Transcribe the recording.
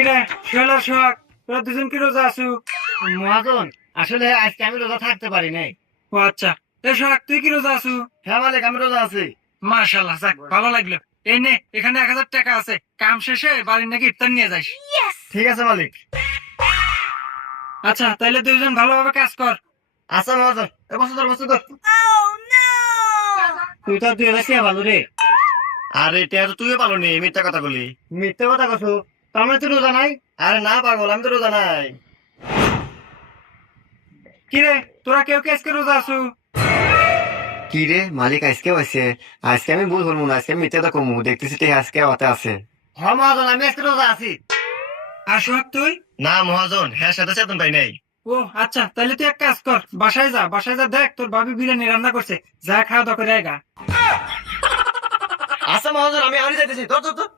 কিরে শৈলা সোহাগ, তোরা দুজন কি রোজা আছু? মহাজন, আসলে আজকে আমি রোজা থাকতে পারি নাই। ও আচ্ছা, এ সোহাগ তুই কি রোজা আছু? হ্যাঁ মালিক, আমি রোজা আছি। মাশাআল্লাহ, যাক ভালো লাগলো। এই নে, এখানে 1000 টাকা আছে, কাম শেষে বাড়ির নাকি ইফতার নিয়ে যাইস। ঠিক আছে মালিক। আচ্ছা তাইলে দুইজন ভালোভাবে কাজ কর। আচ্ছা মহাজন, বসে ধর। তুই তো 2000 ভালো রে। আরে এটা তো তুইও পালো নি, মিথ্যা কথা বলি। মিথ্যা কথা কছো? তার মানে তুই রোজা নাই? আরে না পাগল, আমি তো রোজা নাই। কিরে তোরা কেউ কে আজকে রোজা আছু? কি রে মালিক, আজকেও আছে? আজকে আমি ভুল করবো না, আজকে আমি মিথ্যা কথা কমু, দেখতেছি ঠিক আজকে হাতে আছে। হ্যাঁ মহাজন, আমি আজকে রোজা আছি। আর সোহাগ তুই? না মহাজন, হ্যাঁ সাথে চেতন ভাই নাই। ও আচ্ছা, তাইলে তুই এক কাজ কর, বাসায় যা দেখ তোর ভাবি বিরিয়ানি রান্না করছে, যা খাওয়া দাওয়া করে আয়গা। আচ্ছা মহাজন, আমি যাইতেছি। ধর ধর ধর।